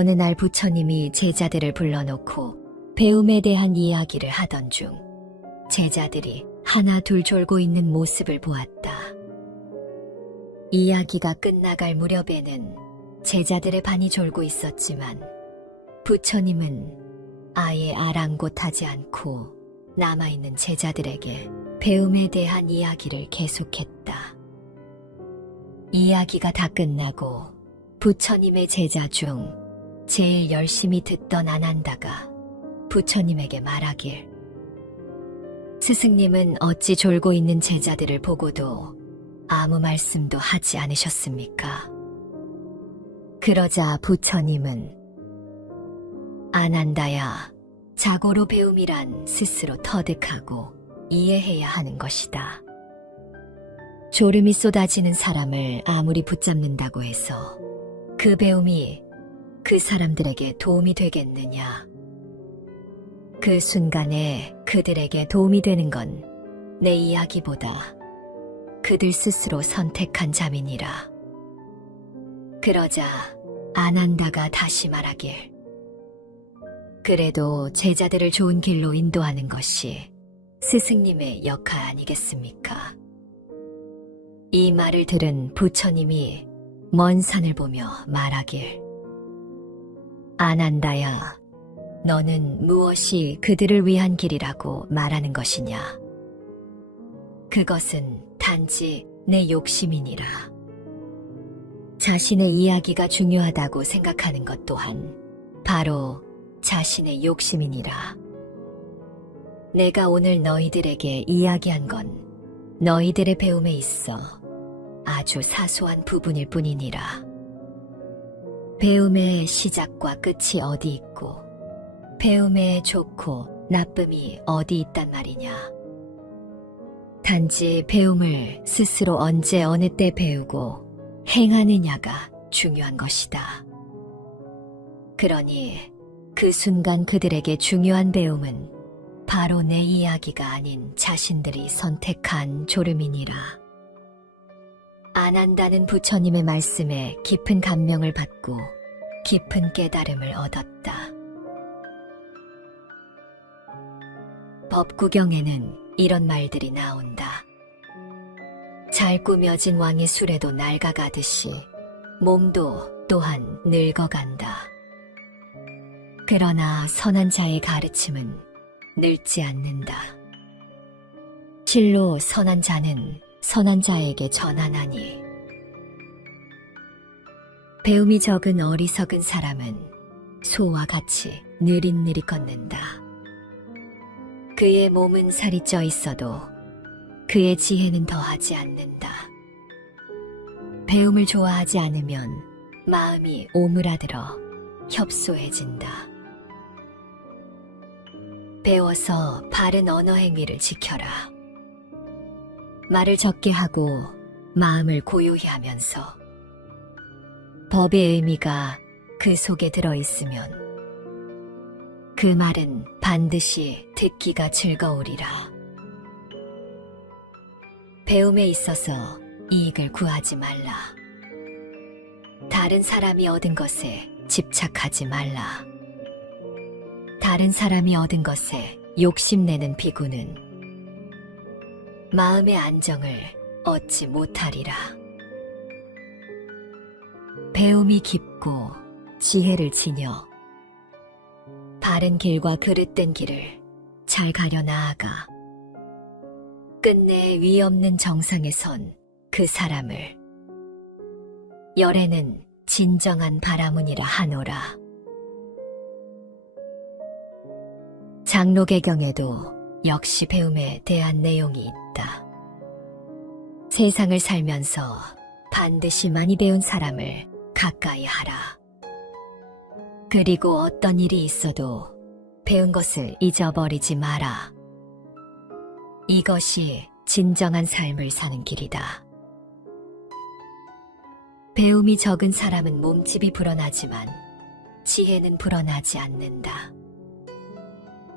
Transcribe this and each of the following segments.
어느 날 부처님이 제자들을 불러놓고 배움에 대한 이야기를 하던 중 제자들이 하나 둘 졸고 있는 모습을 보았다. 이야기가 끝나갈 무렵에는 제자들의 반이 졸고 있었지만 부처님은 아예 아랑곳하지 않고 남아있는 제자들에게 배움에 대한 이야기를 계속했다. 이야기가 다 끝나고 부처님의 제자 중 제일 열심히 듣던 아난다가 부처님에게 말하길, 스승님은 어찌 졸고 있는 제자들을 보고도 아무 말씀도 하지 않으셨습니까? 그러자 부처님은, 아난다야, 자고로 배움이란 스스로 터득하고 이해해야 하는 것이다. 졸음이 쏟아지는 사람을 아무리 붙잡는다고 해서 그 배움이 그 사람들에게 도움이 되겠느냐? 그 순간에 그들에게 도움이 되는 건 내 이야기보다 그들 스스로 선택한 잠이니라. 그러자 아난다가 다시 말하길, 그래도 제자들을 좋은 길로 인도하는 것이 스승님의 역할 아니겠습니까? 이 말을 들은 부처님이 먼 산을 보며 말하길, 아난다야, 너는 무엇이 그들을 위한 길이라고 말하는 것이냐? 그것은 단지 내 욕심이니라. 자신의 이야기가 중요하다고 생각하는 것 또한 바로 자신의 욕심이니라. 내가 오늘 너희들에게 이야기한 건 너희들의 배움에 있어 아주 사소한 부분일 뿐이니라. 배움의 시작과 끝이 어디 있고 배움의 좋고 나쁨이 어디 있단 말이냐. 단지 배움을 스스로 언제 어느 때 배우고 행하느냐가 중요한 것이다. 그러니 그 순간 그들에게 중요한 배움은 바로 내 이야기가 아닌 자신들이 선택한 졸음이니라. 아난다는 부처님의 말씀에 깊은 감명을 받고 깊은 깨달음을 얻었다. 법구경에는 이런 말들이 나온다. 잘 꾸며진 왕의 수레도 낡아가듯이 몸도 또한 늙어간다. 그러나 선한 자의 가르침은 늙지 않는다. 실로 선한 자는 선한 자에게 전하나니, 배움이 적은 어리석은 사람은 소와 같이 느릿느릿 걷는다. 그의 몸은 살이 쪄 있어도 그의 지혜는 더하지 않는다. 배움을 좋아하지 않으면 마음이 오므라들어 협소해진다. 배워서 바른 언어 행위를 지켜라. 말을 적게 하고 마음을 고요히 하면서 법의 의미가 그 속에 들어있으면 그 말은 반드시 듣기가 즐거우리라. 배움에 있어서 이익을 구하지 말라. 다른 사람이 얻은 것에 집착하지 말라. 다른 사람이 얻은 것에 욕심내는 비구는 마음의 안정을 얻지 못하리라. 배움이 깊고 지혜를 지녀 바른 길과 그릇된 길을 잘 가려 나아가 끝내 위 없는 정상에 선 그 사람을 열에는 진정한 바라문이라 하노라. 장로개경에도 역시 배움에 대한 내용이 있다. 세상을 살면서 반드시 많이 배운 사람을 가까이 하라. 그리고 어떤 일이 있어도 배운 것을 잊어버리지 마라. 이것이 진정한 삶을 사는 길이다. 배움이 적은 사람은 몸집이 불어나지만 지혜는 불어나지 않는다.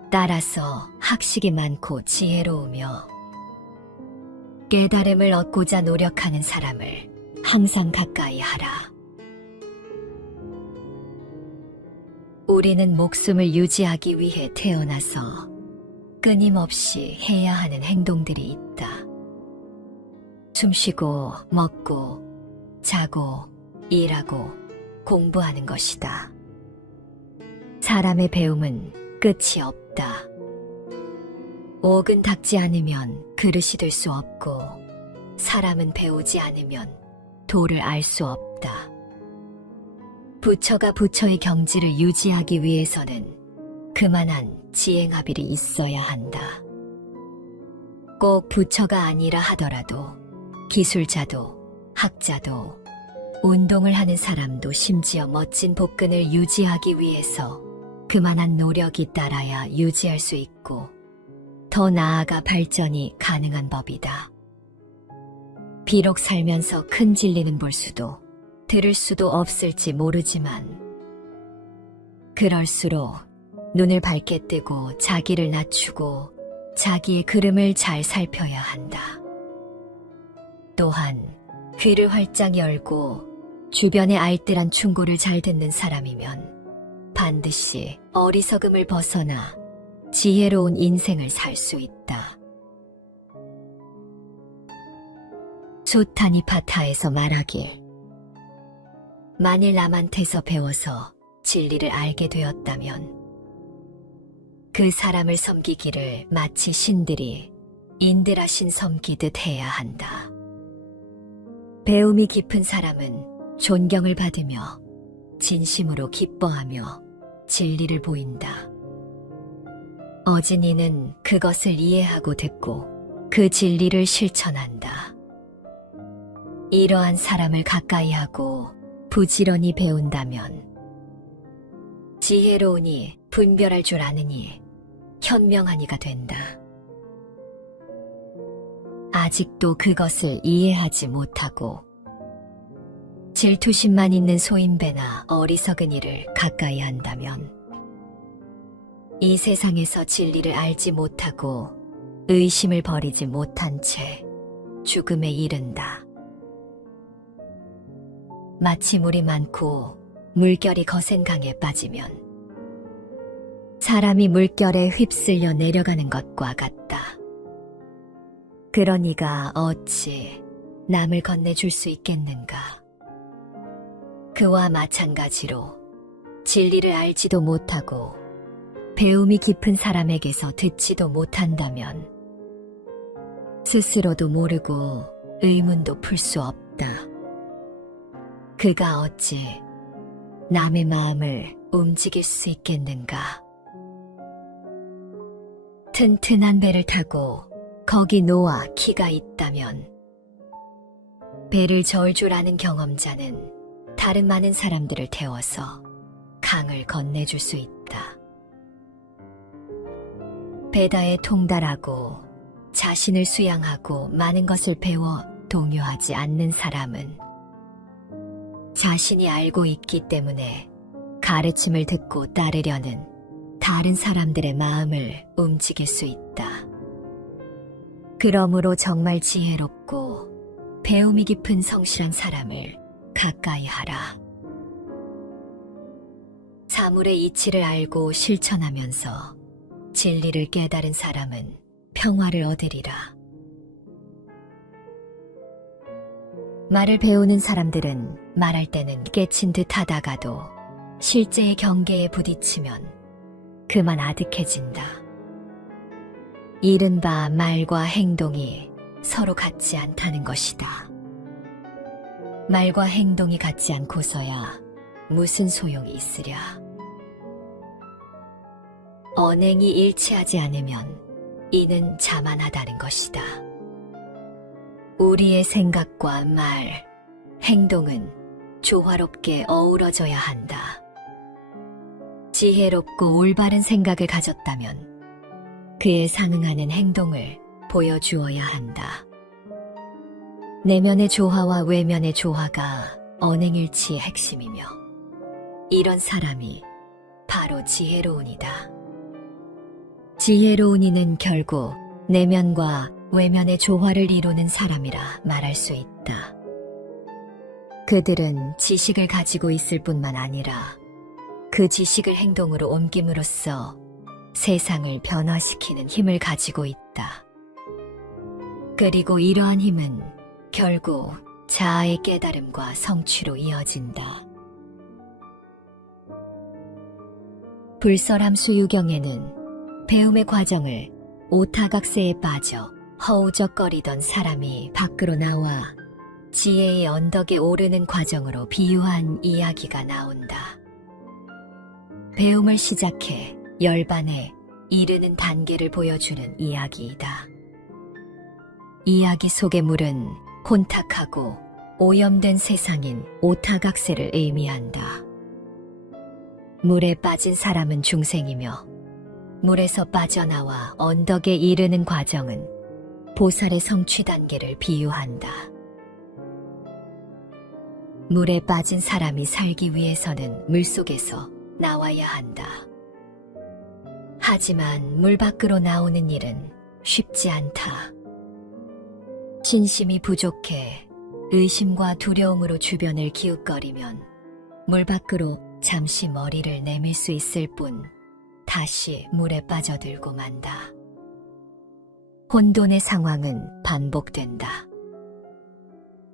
따라서 학식이 많고 지혜로우며 깨달음을 얻고자 노력하는 사람을 항상 가까이 하라. 우리는 목숨을 유지하기 위해 태어나서 끊임없이 해야 하는 행동들이 있다. 숨쉬고, 먹고, 자고, 일하고, 공부하는 것이다. 사람의 배움은 끝이 없다. 옥은 닦지 않으면 그릇이 될 수 없고, 사람은 배우지 않으면 도를 알 수 없다. 부처가 부처의 경지를 유지하기 위해서는 그만한 지행합일이 있어야 한다. 꼭 부처가 아니라 하더라도 기술자도 학자도 운동을 하는 사람도 심지어 멋진 복근을 유지하기 위해서 그만한 노력이 따라야 유지할 수 있고 더 나아가 발전이 가능한 법이다. 비록 살면서 큰 진리는 볼 수도 들을 수도 없을지 모르지만 그럴수록 눈을 밝게 뜨고 자기를 낮추고 자기의 걸음을 잘 살펴야 한다. 또한 귀를 활짝 열고 주변의 알뜰한 충고를 잘 듣는 사람이면 반드시 어리석음을 벗어나 지혜로운 인생을 살 수 있다. 수타니파타에서 말하길 만일 남한테서 배워서 진리를 알게 되었다면 그 사람을 섬기기를 마치 신들이 인드라 신 섬기듯 해야 한다. 배움이 깊은 사람은 존경을 받으며 진심으로 기뻐하며 진리를 보인다. 어진이는 그것을 이해하고 듣고 그 진리를 실천한다. 이러한 사람을 가까이 하고 부지런히 배운다면 지혜로우니 분별할 줄 아느니 현명한 이가 된다. 아직도 그것을 이해하지 못하고 질투심만 있는 소인배나 어리석은 이를 가까이 한다면 이 세상에서 진리를 알지 못하고 의심을 버리지 못한 채 죽음에 이른다. 마치 물이 많고 물결이 거센 강에 빠지면 사람이 물결에 휩쓸려 내려가는 것과 같다. 그러니가 어찌 남을 건네줄 수 있겠는가? 그와 마찬가지로 진리를 알지도 못하고 배움이 깊은 사람에게서 듣지도 못한다면 스스로도 모르고 의문도 풀 수 없다. 그가 어찌 남의 마음을 움직일 수 있겠는가? 튼튼한 배를 타고 거기 노아 키가 있다면 배를 저을 줄 아는 경험자는 다른 많은 사람들을 태워서 강을 건네줄 수 있다. 배다에 통달하고 자신을 수양하고 많은 것을 배워 동요하지 않는 사람은 자신이 알고 있기 때문에 가르침을 듣고 따르려는 다른 사람들의 마음을 움직일 수 있다. 그러므로 정말 지혜롭고 배움이 깊은 성실한 사람을 가까이 하라. 사물의 이치를 알고 실천하면서 진리를 깨달은 사람은 평화를 얻으리라. 말을 배우는 사람들은 말할 때는 깨친 듯 하다가도 실제의 경계에 부딪히면 그만 아득해진다. 이른바 말과 행동이 서로 같지 않다는 것이다. 말과 행동이 같지 않고서야 무슨 소용이 있으랴. 언행이 일치하지 않으면 이는 자만하다는 것이다. 우리의 생각과 말, 행동은 조화롭게 어우러져야 한다. 지혜롭고 올바른 생각을 가졌다면 그에 상응하는 행동을 보여주어야 한다. 내면의 조화와 외면의 조화가 언행일치의 핵심이며 이런 사람이 바로 지혜로운이다. 지혜로운 이는 결국 내면과 외면의 조화를 이루는 사람이라 말할 수 있다. 그들은 지식을 가지고 있을 뿐만 아니라 그 지식을 행동으로 옮김으로써 세상을 변화시키는 힘을 가지고 있다. 그리고 이러한 힘은 결국 자아의 깨달음과 성취로 이어진다. 불설함 수유경에는 배움의 과정을 오타각세에 빠져 허우적거리던 사람이 밖으로 나와 지혜의 언덕에 오르는 과정으로 비유한 이야기가 나온다. 배움을 시작해 열반에 이르는 단계를 보여주는 이야기이다. 이야기 속의 물은 혼탁하고 오염된 세상인 오타각세를 의미한다. 물에 빠진 사람은 중생이며 물에서 빠져나와 언덕에 이르는 과정은 보살의 성취 단계를 비유한다. 물에 빠진 사람이 살기 위해서는 물속에서 나와야 한다. 하지만 물 밖으로 나오는 일은 쉽지 않다. 신심이 부족해 의심과 두려움으로 주변을 기웃거리면 물 밖으로 잠시 머리를 내밀 수 있을 뿐 다시 물에 빠져들고 만다. 혼돈의 상황은 반복된다.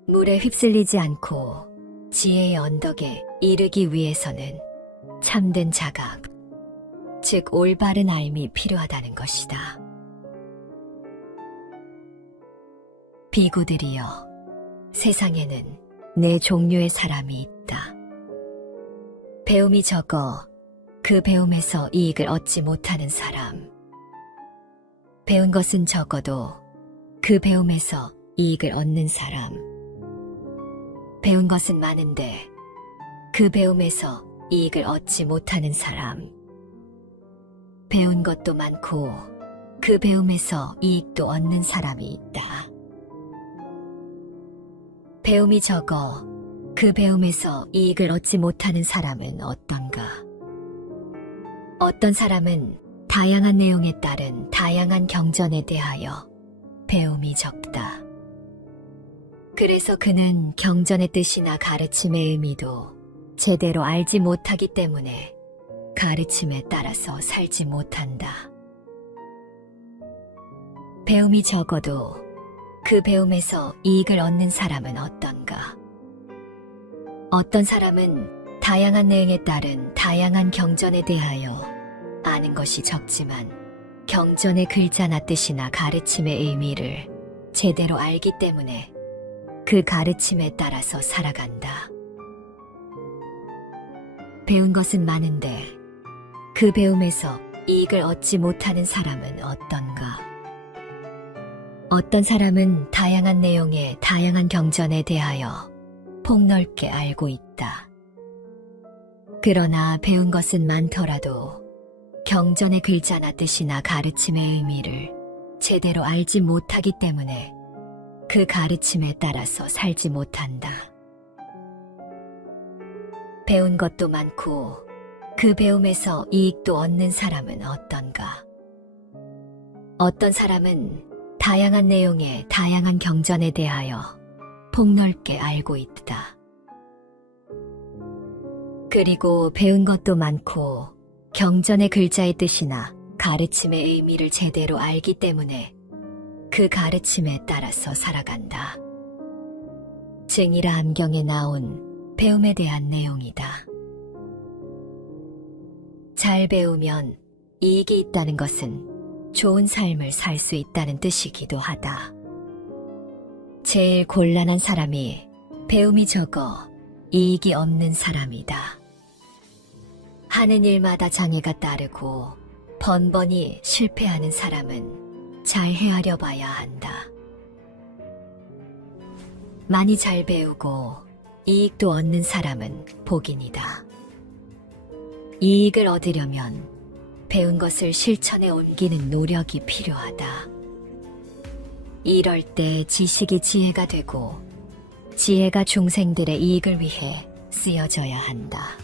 물에 휩쓸리지 않고 지혜의 언덕에 이르기 위해서는 참된 자각, 즉 올바른 알미 필요하다는 것이다. 비구들이여, 세상에는 네 종류의 사람이 있다. 배움이 적어 그 배움에서 이익을 얻지 못하는 사람. 배운 것은 적어도 그 배움에서 이익을 얻는 사람. 배운 것은 많은데 그 배움에서 이익을 얻지 못하는 사람. 배운 것도 많고 그 배움에서 이익도 얻는 사람이 있다. 배움이 적어 그 배움에서 이익을 얻지 못하는 사람은 어떤가? 어떤 사람은 다양한 내용에 따른 다양한 경전에 대하여 배움이 적다. 그래서 그는 경전의 뜻이나 가르침의 의미도 제대로 알지 못하기 때문에 가르침에 따라서 살지 못한다. 배움이 적어도 그 배움에서 이익을 얻는 사람은 어떤가? 어떤 사람은 다양한 내용에 따른 다양한 경전에 대하여 아는 것이 적지만 경전의 글자나 뜻이나 가르침의 의미를 제대로 알기 때문에 그 가르침에 따라서 살아간다. 배운 것은 많은데 그 배움에서 이익을 얻지 못하는 사람은 어떤가? 어떤 사람은 다양한 내용의 다양한 경전에 대하여 폭넓게 알고 있다. 그러나 배운 것은 많더라도 경전의 글자나 뜻이나 가르침의 의미를 제대로 알지 못하기 때문에 그 가르침에 따라서 살지 못한다. 배운 것도 많고 그 배움에서 이익도 얻는 사람은 어떤가? 어떤 사람은 다양한 내용의 다양한 경전에 대하여 폭넓게 알고 있다. 그리고 배운 것도 많고 경전의 글자의 뜻이나 가르침의 의미를 제대로 알기 때문에 그 가르침에 따라서 살아간다. 증이라 암경에 나온 배움에 대한 내용이다. 잘 배우면 이익이 있다는 것은 좋은 삶을 살 수 있다는 뜻이기도 하다. 제일 곤란한 사람이 배움이 적어 이익이 없는 사람이다. 하는 일마다 장애가 따르고 번번이 실패하는 사람은 잘 헤아려 봐야 한다. 많이 잘 배우고 이익도 얻는 사람은 복인이다. 이익을 얻으려면 배운 것을 실천에 옮기는 노력이 필요하다. 이럴 때 지식이 지혜가 되고 지혜가 중생들의 이익을 위해 쓰여져야 한다.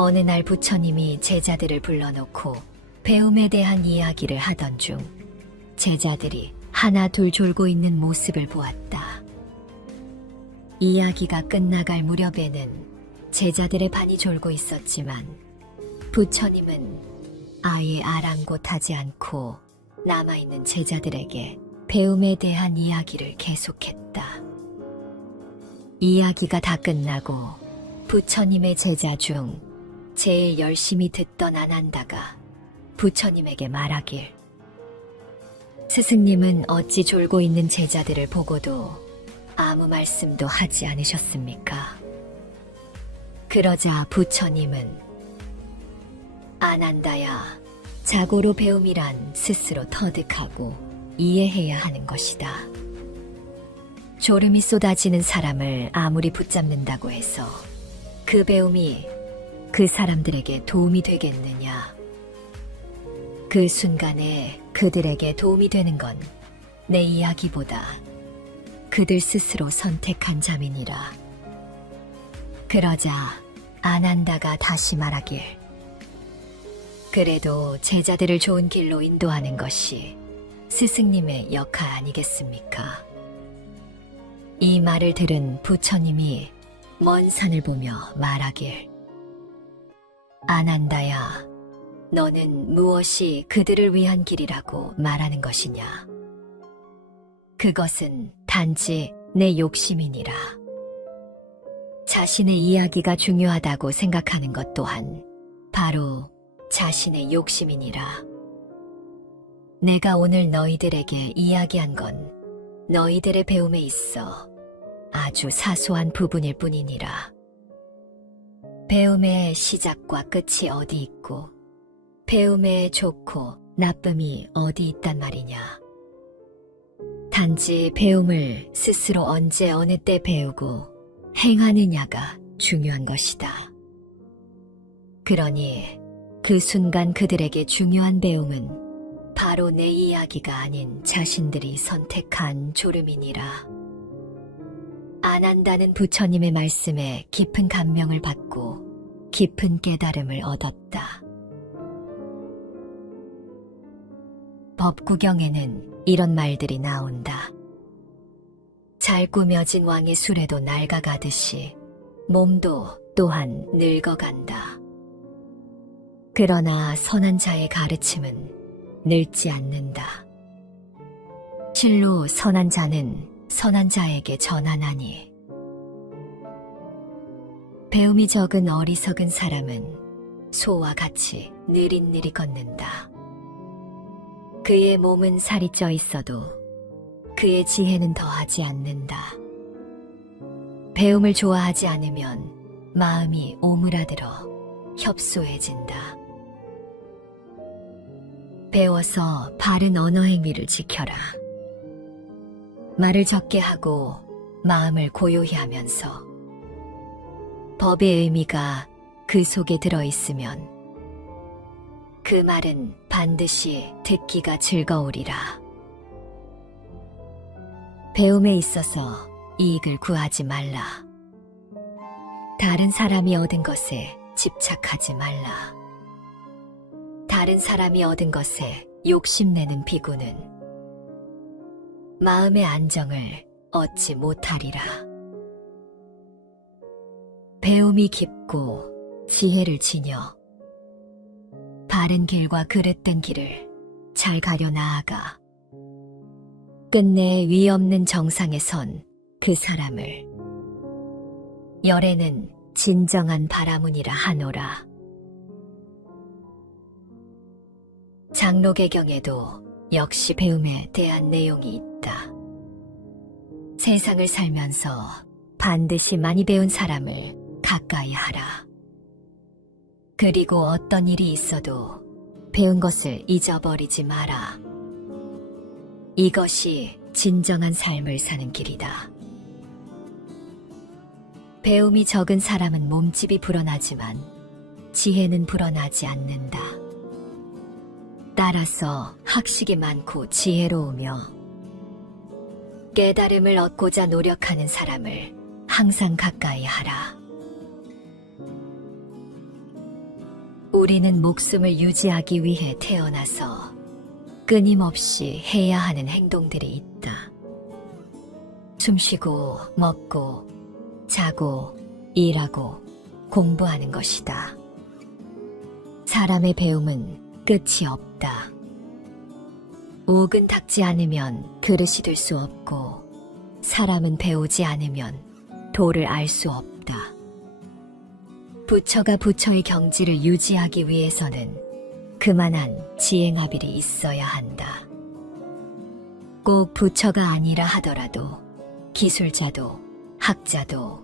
어느 날 부처님이 제자들을 불러놓고 배움에 대한 이야기를 하던 중 제자들이 하나 둘 졸고 있는 모습을 보았다. 이야기가 끝나갈 무렵에는 제자들의 반이 졸고 있었지만 부처님은 아예 아랑곳하지 않고 남아있는 제자들에게 배움에 대한 이야기를 계속했다. 이야기가 다 끝나고 부처님의 제자 중 제일 열심히 듣던 아난다가 부처님에게 말하길, 스승님은 어찌 졸고 있는 제자들을 보고도 아무 말씀도 하지 않으셨습니까? 그러자 부처님은, 아난다야, 자고로 배움이란 스스로 터득하고 이해해야 하는 것이다. 졸음이 쏟아지는 사람을 아무리 붙잡는다고 해서 그 배움이 그 사람들에게 도움이 되겠느냐? 그 순간에 그들에게 도움이 되는 건 내 이야기보다 그들 스스로 선택한 잠이니라. 그러자 아난다가 다시 말하길, 그래도 제자들을 좋은 길로 인도하는 것이 스승님의 역할 아니겠습니까? 이 말을 들은 부처님이 먼 산을 보며 말하길, 아난다야, 너는 무엇이 그들을 위한 길이라고 말하는 것이냐? 그것은 단지 내 욕심이니라. 자신의 이야기가 중요하다고 생각하는 것 또한 바로 자신의 욕심이니라. 내가 오늘 너희들에게 이야기한 건 너희들의 배움에 있어 아주 사소한 부분일 뿐이니라. 배움의 시작과 끝이 어디 있고 배움의 좋고 나쁨이 어디 있단 말이냐. 단지 배움을 스스로 언제 어느 때 배우고 행하느냐가 중요한 것이다. 그러니 그 순간 그들에게 중요한 배움은 바로 내 이야기가 아닌 자신들이 선택한 졸음이니라. 아난다는 부처님의 말씀에 깊은 감명을 받고 깊은 깨달음을 얻었다. 법구경에는 이런 말들이 나온다. 잘 꾸며진 왕의 수레도 낡아가듯이 몸도 또한 늙어간다. 그러나 선한 자의 가르침은 늙지 않는다. 실로 선한 자는 선한 자에게 전하나니, 배움이 적은 어리석은 사람은 소와 같이 느릿느릿 걷는다. 그의 몸은 살이 쪄 있어도 그의 지혜는 더하지 않는다. 배움을 좋아하지 않으면 마음이 오므라들어 협소해진다. 배워서 바른 언어 행위를 지켜라. 말을 적게 하고 마음을 고요히 하면서 법의 의미가 그 속에 들어있으면 그 말은 반드시 듣기가 즐거우리라. 배움에 있어서 이익을 구하지 말라. 다른 사람이 얻은 것에 집착하지 말라. 다른 사람이 얻은 것에 욕심내는 비구는 마음의 안정을 얻지 못하리라. 배움이 깊고 지혜를 지녀 바른 길과 그릇된 길을 잘 가려 나아가 끝내 위 없는 정상에 선 그 사람을 열애는 진정한 바라문이라 하노라. 장로개경에도 역시 배움에 대한 내용이 있다. 세상을 살면서 반드시 많이 배운 사람을 가까이 하라. 그리고 어떤 일이 있어도 배운 것을 잊어버리지 마라. 이것이 진정한 삶을 사는 길이다. 배움이 적은 사람은 몸집이 불어나지만 지혜는 불어나지 않는다. 따라서 학식이 많고 지혜로우며 깨달음을 얻고자 노력하는 사람을 항상 가까이 하라. 우리는 목숨을 유지하기 위해 태어나서 끊임없이 해야 하는 행동들이 있다. 숨쉬고, 먹고, 자고, 일하고, 공부하는 것이다. 사람의 배움은 끝이 없다. 옥은 닦지 않으면 그릇이 될 수 없고, 사람은 배우지 않으면 도를 알 수 없다. 부처가 부처의 경지를 유지하기 위해서는 그만한 지행합일이 있어야 한다. 꼭 부처가 아니라 하더라도 기술자도 학자도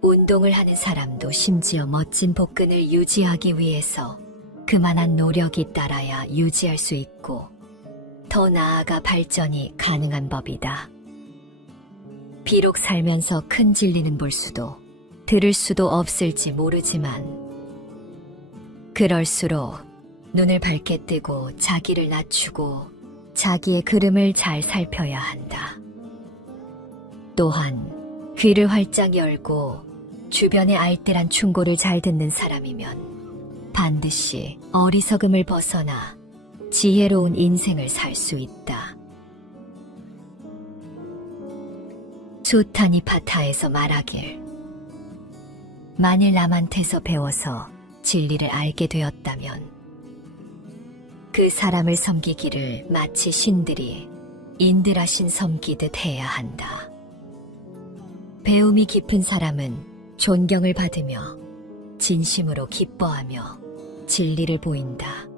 운동을 하는 사람도 심지어 멋진 복근을 유지하기 위해서 그만한 노력이 따라야 유지할 수 있고 더 나아가 발전이 가능한 법이다. 비록 살면서 큰 진리는 볼 수도 들을 수도 없을지 모르지만 그럴수록 눈을 밝게 뜨고 자기를 낮추고 자기의 걸음을 잘 살펴야 한다. 또한 귀를 활짝 열고 주변의 알뜰한 충고를 잘 듣는 사람이면 반드시 어리석음을 벗어나 지혜로운 인생을 살 수 있다. 수타니파타에서 말하길 만일 남한테서 배워서 진리를 알게 되었다면 그 사람을 섬기기를 마치 신들이 인드라신 섬기듯 해야 한다. 배움이 깊은 사람은 존경을 받으며 진심으로 기뻐하며 진리를 보인다.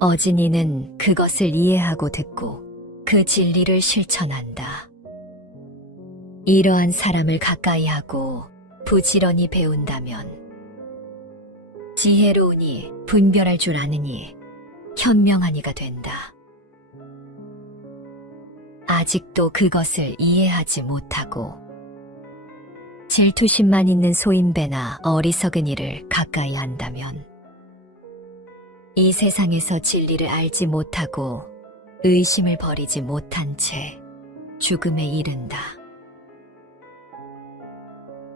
어진이는 그것을 이해하고 듣고 그 진리를 실천한다. 이러한 사람을 가까이 하고 부지런히 배운다면 지혜로우니 분별할 줄 아느니 현명한 이가 된다. 아직도 그것을 이해하지 못하고 질투심만 있는 소인배나 어리석은 이를 가까이 한다면 이 세상에서 진리를 알지 못하고 의심을 버리지 못한 채 죽음에 이른다.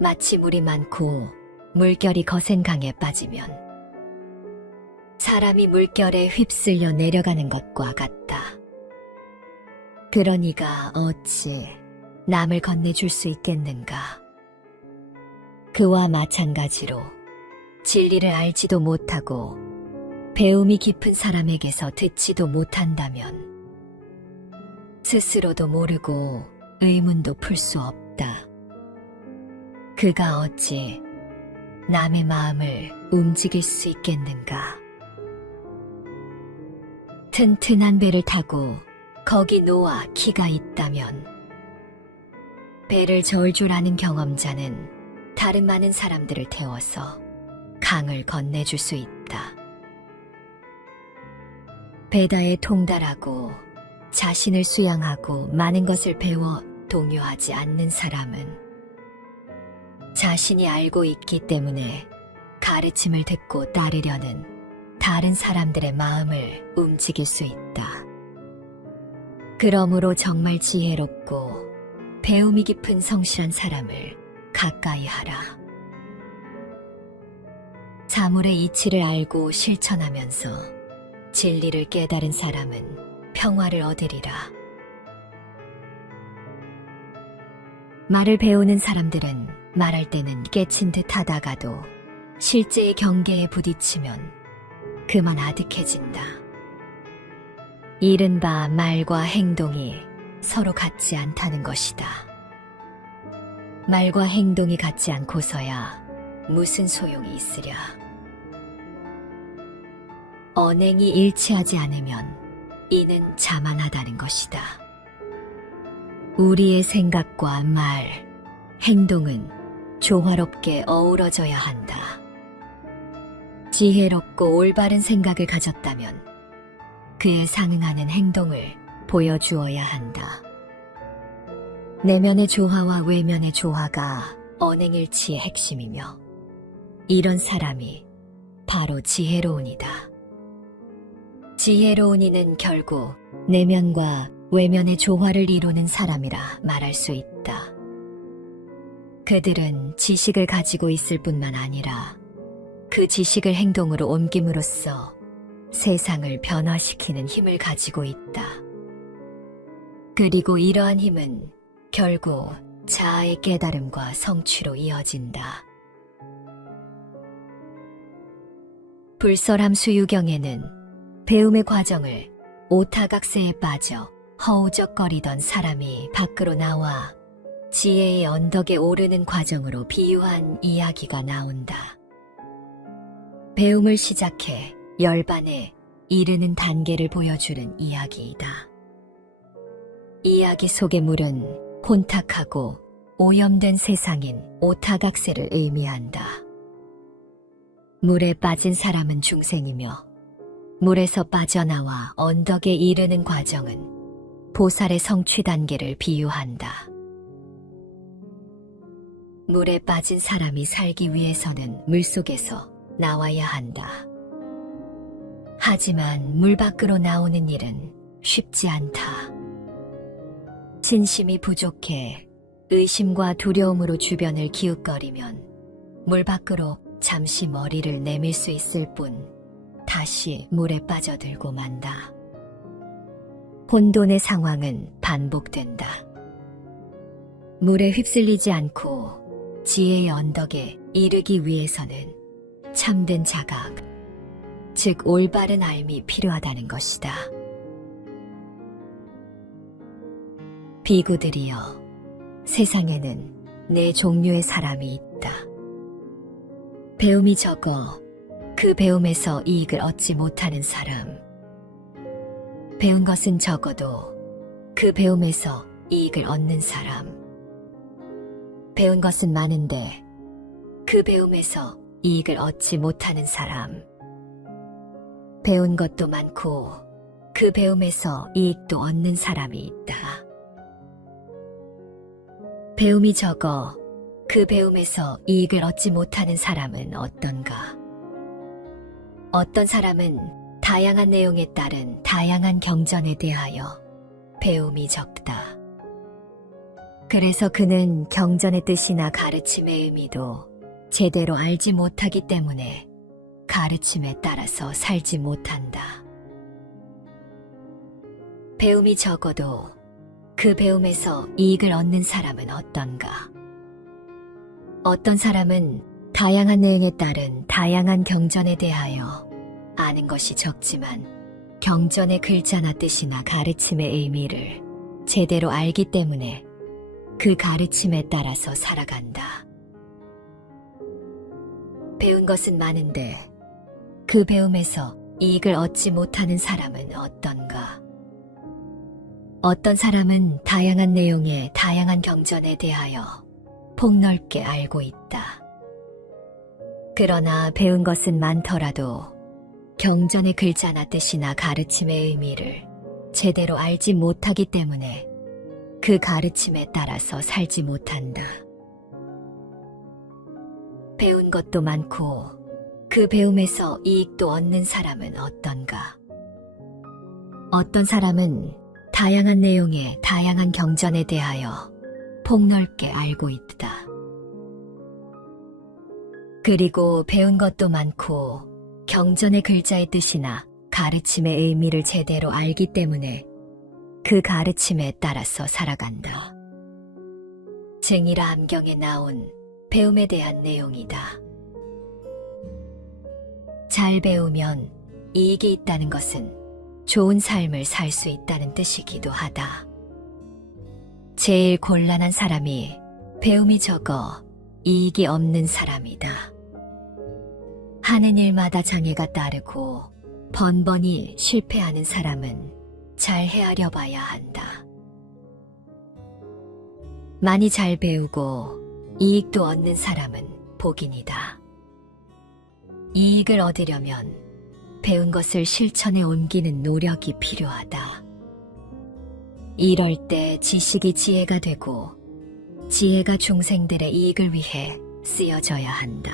마치 물이 많고 물결이 거센 강에 빠지면 사람이 물결에 휩쓸려 내려가는 것과 같다. 그러니가 어찌 남을 건네줄 수 있겠는가? 그와 마찬가지로 진리를 알지도 못하고 배움이 깊은 사람에게서 듣지도 못한다면 스스로도 모르고 의문도 풀 수 없다. 그가 어찌 남의 마음을 움직일 수 있겠는가? 튼튼한 배를 타고 거기 놓아 키가 있다면 배를 저을 줄 아는 경험자는 다른 많은 사람들을 태워서 강을 건네줄 수 있다. 배다에 통달하고 자신을 수양하고 많은 것을 배워 동요하지 않는 사람은 자신이 알고 있기 때문에 가르침을 듣고 따르려는 다른 사람들의 마음을 움직일 수 있다. 그러므로 정말 지혜롭고 배움이 깊은 성실한 사람을 가까이 하라. 사물의 이치를 알고 실천하면서 진리를 깨달은 사람은 평화를 얻으리라. 말을 배우는 사람들은 말할 때는 깨친 듯 하다가도 실제의 경계에 부딪히면 그만 아득해진다. 이른바 말과 행동이 서로 같지 않다는 것이다. 말과 행동이 같지 않고서야 무슨 소용이 있으랴. 언행이 일치하지 않으면 이는 자만하다는 것이다. 우리의 생각과 말, 행동은 조화롭게 어우러져야 한다. 지혜롭고 올바른 생각을 가졌다면 그에 상응하는 행동을 보여주어야 한다. 내면의 조화와 외면의 조화가 언행일치의 핵심이며 이런 사람이 바로 지혜로운이다. 지혜로운 이는 결국 내면과 외면의 조화를 이루는 사람이라 말할 수 있다. 그들은 지식을 가지고 있을 뿐만 아니라 그 지식을 행동으로 옮김으로써 세상을 변화시키는 힘을 가지고 있다. 그리고 이러한 힘은 결국 자아의 깨달음과 성취로 이어진다. 불설함 수유경에는 배움의 과정을 오타각세에 빠져 허우적거리던 사람이 밖으로 나와 지혜의 언덕에 오르는 과정으로 비유한 이야기가 나온다. 배움을 시작해 열반에 이르는 단계를 보여주는 이야기이다. 이야기 속의 물은 혼탁하고 오염된 세상인 오타각세를 의미한다. 물에 빠진 사람은 중생이며 물에서 빠져나와 언덕에 이르는 과정은 보살의 성취 단계를 비유한다. 물에 빠진 사람이 살기 위해서는 물속에서 나와야 한다. 하지만 물 밖으로 나오는 일은 쉽지 않다. 신심이 부족해 의심과 두려움으로 주변을 기웃거리면 물 밖으로 잠시 머리를 내밀 수 있을 뿐 다시 물에 빠져들고 만다. 혼돈의 상황은 반복된다. 물에 휩쓸리지 않고 지혜의 언덕에 이르기 위해서는 참된 자각, 즉 올바른 알미 필요하다는 것이다. 비구들이여, 세상에는 네 종류의 사람이 있다. 배움이 적어 그 배움에서 이익을 얻지 못하는 사람, 배운 것은 적어도 그 배움에서 이익을 얻는 사람, 배운 것은 많은데 그 배움에서 이익을 얻지 못하는 사람, 배운 것도 많고 그 배움에서 이익도 얻는 사람이 있다. 배움이 적어 그 배움에서 이익을 얻지 못하는 사람은 어떤가? 어떤 사람은 다양한 내용에 따른 다양한 경전에 대하여 배움이 적다. 그래서 그는 경전의 뜻이나 가르침의 의미도 제대로 알지 못하기 때문에 가르침에 따라서 살지 못한다. 배움이 적어도 그 배움에서 이익을 얻는 사람은 어떤가? 어떤 사람은 다양한 내용에 따른 다양한 경전에 대하여 아는 것이 적지만 경전의 글자나 뜻이나 가르침의 의미를 제대로 알기 때문에 그 가르침에 따라서 살아간다. 배운 것은 많은데 그 배움에서 이익을 얻지 못하는 사람은 어떤가? 어떤 사람은 다양한 내용의 다양한 경전에 대하여 폭넓게 알고 있다. 그러나 배운 것은 많더라도 경전의 글자나 뜻이나 가르침의 의미를 제대로 알지 못하기 때문에 그 가르침에 따라서 살지 못한다. 배운 것도 많고 그 배움에서 이익도 얻는 사람은 어떤가? 어떤 사람은 다양한 내용의 다양한 경전에 대하여 폭넓게 알고 있다. 그리고 배운 것도 많고 경전의 글자의 뜻이나 가르침의 의미를 제대로 알기 때문에 그 가르침에 따라서 살아간다. 증이라 암경에 나온 배움에 대한 내용이다. 잘 배우면 이익이 있다는 것은 좋은 삶을 살 수 있다는 뜻이기도 하다. 제일 곤란한 사람이 배움이 적어 이익이 없는 사람이다. 하는 일마다 장애가 따르고 번번이 실패하는 사람은 잘 헤아려 봐야 한다. 많이 잘 배우고 이익도 얻는 사람은 복인이다. 이익을 얻으려면 배운 것을 실천에 옮기는 노력이 필요하다. 이럴 때 지식이 지혜가 되고 지혜가 중생들의 이익을 위해 쓰여져야 한다.